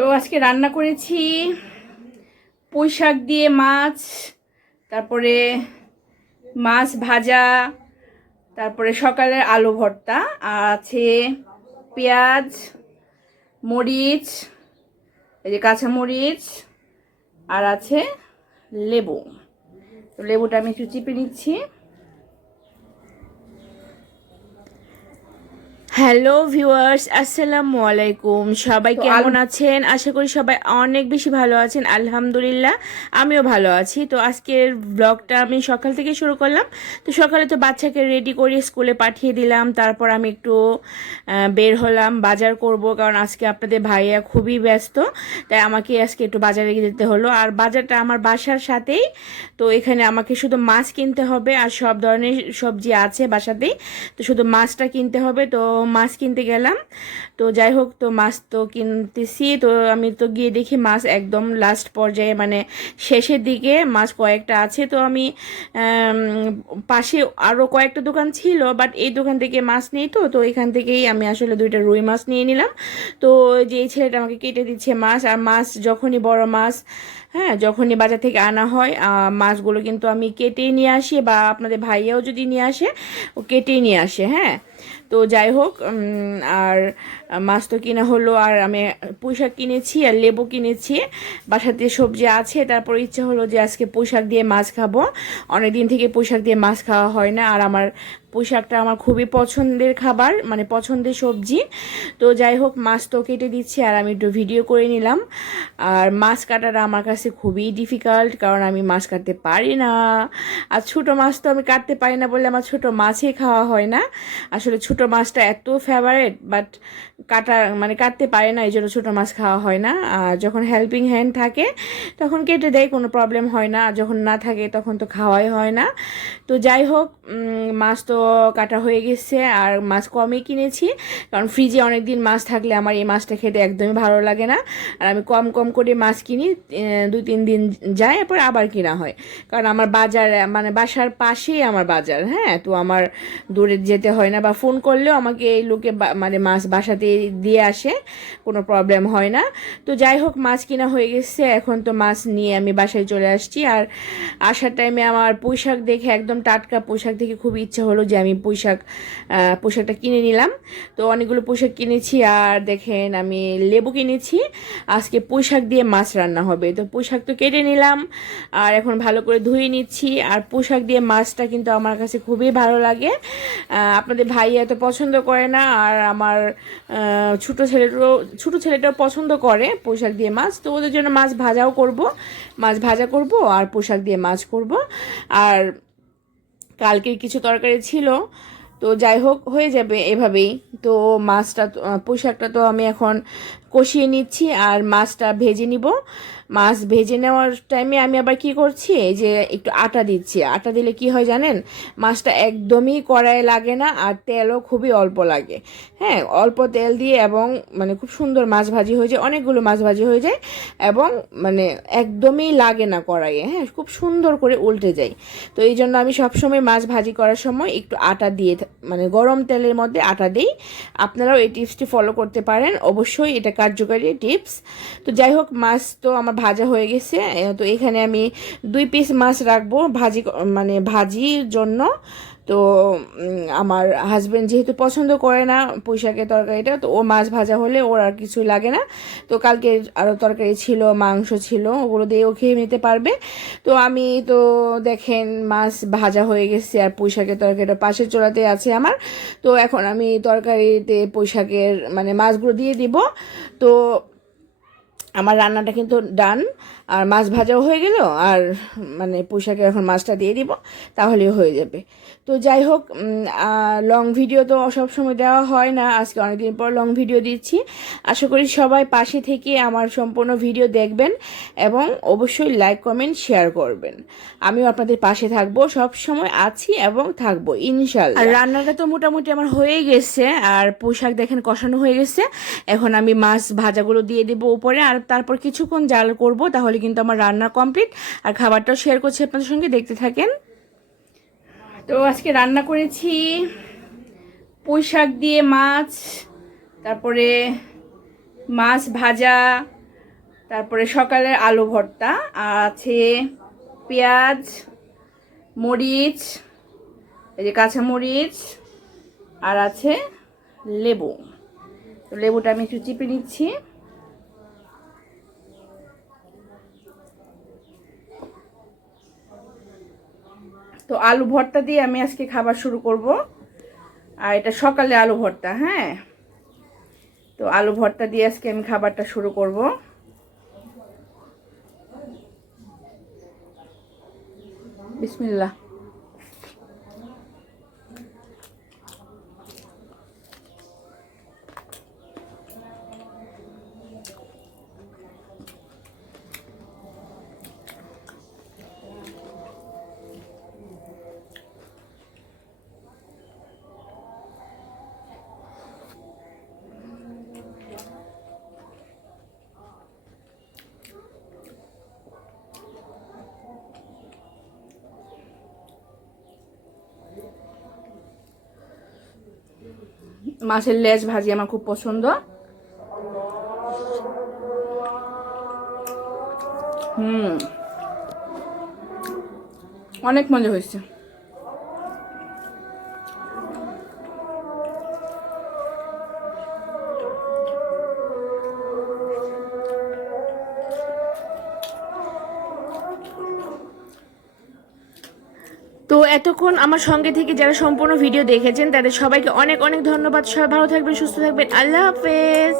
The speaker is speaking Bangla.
তো আজকে রান্না করেছি পুঁই শাক দিয়ে মাছ, তারপরে মাছ ভাজা, তারপরে সকালের আলু ভর্তা, আর আছে পেঁয়াজ, মরিচ, এই যে কাঁচা মরিচ, আর আছে লেবু। তো লেবুটা আমি একটু চিপে নিচ্ছি। হ্যালো ভিউয়ার্স আসসালামু আলাইকুম। সবাই কেমন আছেন? আশা করি সবাই অনেক বেশি ভালো আছেন। আলহামদুলিল্লাহ আমিও ভালো আছি। তো আজকের ব্লগটা আমি সকাল থেকে শুরু করলাম। তো সকালে তো বাচ্চাকে রেডি করে স্কুলে পাঠিয়ে দিলাম। তারপর আমি একটু বের হলাম বাজার করব। কারণ আজকে আপনাদের ভাইয়া খুবই ব্যস্ত। তাই আমাকে আজকে একটু বাজারে যেতে হলো। আর বাজারটা আমার বাসার সাথেই। তো এখানে আমাকে শুধু মাছ কিনতে হবে। আর সব ধরনের সবজি আছে বাসাতেই। তো শুধু মাছটা কিনতে হবে। তো মাছ কিনতে গেলাম। তো যাই হোক, তো মাছ তো কিনতেছি। তো আমি তো গিয়ে দেখি মাছ একদম লাস্ট পর্যায়ে মানে শেষের দিকে মাছ কয়েকটা আছে। তো আমি পাশে আরও কয়েকটা দোকান ছিল বাট এই দোকান থেকে মাছ নেই তো। তো এখান থেকেই আমি আসলে দুইটা রুই মাছ নিয়ে নিলাম। তো যে ছেলেটা আমাকে কেটে দিচ্ছে মাছ, আর মাছ যখনই বড় মাছ হ্যাঁ যখনই বাজার থেকে আনা হয় মাছগুলো কিন্তু আমি কেটেই নিয়ে আসি, বা আপনাদের ভাইয়াও যদি নিয়ে আসে, ও কেটেই নিয়ে আসে হ্যাঁ। তো যাই হোক আর মাছ তো কিনা হলো, আর আমি পোশাক কিনেছি আর লেবু কিনেছি। বাসাতে সবজি আছে, তারপর ইচ্ছা হলো যে আজকে পোশাক দিয়ে মাছ খাব। অনেক দিন থেকে পোশাক দিয়ে মাছ খাওয়া হয় না, আর আমার পুঁইশাকটা আমার খুবই পছন্দের খাবার মানে পছন্দের সবজি। তো যাই হোক, মাছ তো কেটে দিচ্ছি আর আমি একটু ভিডিও করে নিলাম। আর মাছ কাটাটা আমার কাছে খুবই ডিফিকাল্ট কারণ আমি মাছ কাটতে পারি না। আর ছোটো মাছ তো আমি কাটতে পারি না বলে আমার ছোটো মাছই খাওয়া হয় না। আসলে ছোটো মাছটা এত ফেভারেট বাট কাটা মানে কাটতে পারে না, এই জন্য ছোটো মাছ খাওয়া হয় না। আর যখন হেল্পিং হ্যান্ড থাকে, তখন কেটে দেয়, কোনো প্রবলেম হয় না। যখন না থাকে, তখন তো খাওয়াই হয় না। তো যাই হোক মাছ তো কাটা হয়ে গেছে আর মাছ কমই কিনেছি। কারণ ফ্রিজে অনেক দিন মাছ থাকলে আমার এই মাছটা খেতে একদমই ভালো লাগে না। আর আমি কম কম করে মাছ কিনি দুই তিন দিন যায়, এরপর আবার কিনা হয়। কারণ আমার বাজার মানে বাসার পাশেই আমার বাজার হ্যাঁ? তো আমার দূরে যেতে হয় না বা ফোন করলেও আমাকে এই লোকে মানে মাছ বাসাতে দিয়ে আসে, কোনো প্রবলেম হয় না। তো যাই হোক, মাছ কিনা হয়ে গেছে, এখন তো মাছ নিয়ে আমি বাসায় চলে আসছি। আর আসার টাইমে আমার পোশাক দেখে, একদম টাটকা পোশাক দেখে খুব ইচ্ছে হলো যে আমি পোশাক পোশাকটা কিনে নিলাম। তো অনেকগুলো পোশাক কিনেছি আর দেখেন আমি লেবু কিনেছি। আজকে পোশাক দিয়ে মাছ রান্না হবে। তো পোশাক তো কেটে নিলাম আর এখন ভালো করে ধুয়ে নিচ্ছি। আর পোশাক দিয়ে মাছটা কিন্তু আমার কাছে খুবই ভালো লাগে। আপনাদের ভাই এত পছন্দ করে না আর আমার ছোটো ছেলেটাও ছোটো ছেলেটাও পছন্দ করে পোশাক দিয়ে মাছ। তো ওদের জন্য মাছ ভাজাও করব, মাছ ভাজা করব আর পোশাক দিয়ে মাছ করব। আর কালকের কিছু তরকারি ছিল। তো যাই হোক, হয়ে যাবে এভাবেই। তো মাছটা পোশাকটা তো আমি এখন কষিয়ে নিচ্ছি আর মাছটা ভেজে নিব। মাছ ভেজে নেওয়ার টাইমে আমি আবার কি করছি? যে একটু আটা দিচ্ছি। আটা দিলে কি হয় জানেন? মাছটা একদমই কড়াইয়ে লাগে না আর তেলও খুবই অল্প লাগে। হ্যাঁ অল্প তেল দিয়ে এবং মানে খুব সুন্দর মাছ ভাজি হয়ে যায়, অনেকগুলো মাছ ভাজি হয়ে যায় এবং মানে একদমই লাগে না কড়াইয়ে। হ্যাঁ খুব সুন্দর করে উল্টে যায়। তো এই জন্য আমি সবসময় মাছ ভাজি করার সময় একটু আটা দিয়ে মানে গরম তেলের মধ্যে আটা দিই। আপনারাও এই টিপসটি ফলো করতে পারেন। অবশ্যই এটা কার্যকারী টিপস। তো যাই হোক, মাছ তো আমার ভাজা হয়ে গেছে। তো এখানে আমি দুই পিস মাছ রাখব ভাজি মানে ভাজির জন্য। তো আমার হাজব্যান্ড যেহেতু পছন্দ করে না পুঁইশাকের তরকারিটা, তো ও মাছ ভাজা হলে ওর আর কিছুই লাগে না। তো কালকে আরও তরকারি ছিল, মাংস ছিল, ওগুলো দিয়েও খেয়ে নিতে পারবে। তো আমি তো দেখেন মাছ ভাজা হয়ে গেছে আর পুঁইশাকের তরকারিটা পাশের চোলাতে আছে আমার। তো এখন আমি তরকারিতে পুঁইশাকের মানে মাছগুলো দিয়ে দিব। তো আমার রান্নাটা কিন্তু ডান, আর মাছ ভাজাও হয়ে গেল, আর মানে পোশাকে এখন মাছটা দিয়ে দিব তাহলেও হয়ে যাবে। তো যাই হোক লং ভিডিও তো সব সময় দেওয়া হয় না, আজকে অনেকদিন পর লং ভিডিও দিচ্ছি। আশা করি সবাই পাশে থেকে আমার সম্পূর্ণ ভিডিও দেখবেন এবং অবশ্যই লাইক কমেন্ট শেয়ার করবেন। আমিও আপনাদের পাশে থাকব, সব সময় আছি এবং থাকব ইনশাল্লাহ আর রান্নাটা তো মোটামুটি আমার হয়ে গেছে, আর পোশাক দেখেন কষানো হয়ে গেছে। এখন আমি মাছ ভাজাগুলো দিয়ে দেবো উপরে, আর তারপর কিছুক্ষণ জাল করব, তাহলে কিন্তু আমার রান্না কমপ্লিট আর খাবারটাও শেয়ার করছি আপনাদের সঙ্গে, দেখতে থাকেন। তো আজকে রান্না করেছি পুঁই শাক দিয়ে মাছ, তারপরে মাছ ভাজা, তারপরে সকালের আলু ভর্তা, আর আছে পেঁয়াজ, মরিচ, এই যে কাঁচা মরিচ, আর আছে লেবু। লেবুটা আমি একটু চিপে নিচ্ছি। তো আলু ভর্তা দিয়ে আমি আজকে খাবার শুরু করব। আর এটা সকালে আলু ভর্তা হ্যাঁ? তো আলু ভর্তা দিয়ে আজকে আমি খাবারটা শুরু করব। বিসমিল্লাহ। মাছের লেজ ভাজি আমার খুব পছন্দ। হুম। অনেক মজা হয়েছে। তো এতক্ষণ আমার সঙ্গে থেকে যারা সম্পূর্ণ ভিডিও দেখেছেন, তাদের সবাইকে অনেক অনেক ধন্যবাদ। সবাই ভালো থাকবেন, সুস্থ থাকবেন। আল্লাহ হাফেজ।